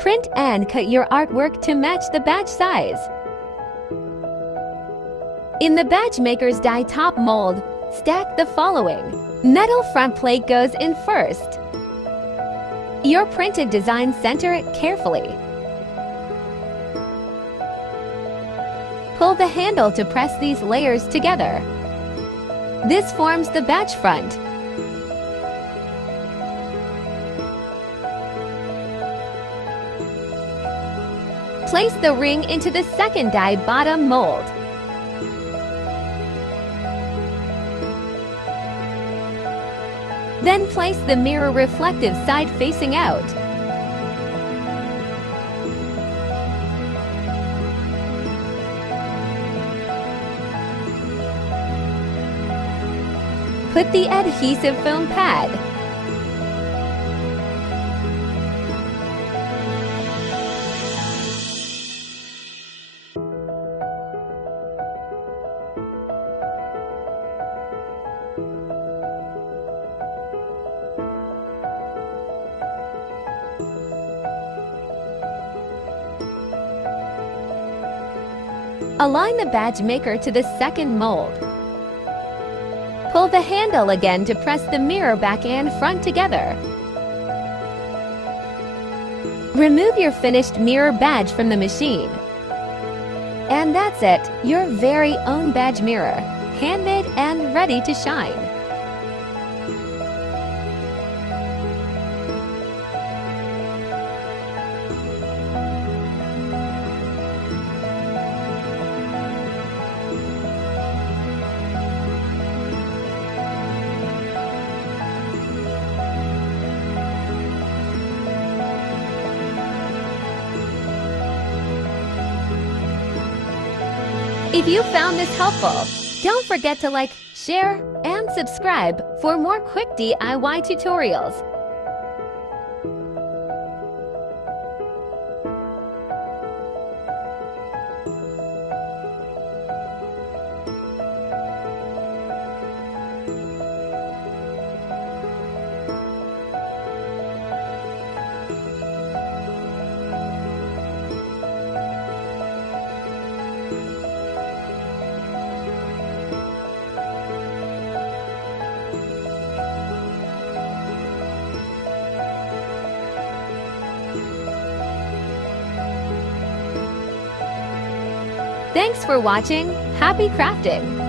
Print and cut your artwork to match the badge size. In the badge maker's die top mold, stack the following. Metal front plate goes in first. Your printed design center it carefully. Pull the handle to press these layers together. This forms the badge front. Place the ring into the second die bottom mold. Then place the mirror reflective side facing out. Put the adhesive foam pad. Align the badge maker to the second mold. Pull the handle again to press the mirror back and front together. Remove your finished mirror badge from the machine. And that's it, your very own badge mirror, handmade and ready to shine. If you found this helpful, don't forget to like, share, and subscribe for more quick DIY tutorials. Thanks for watching. Happy crafting!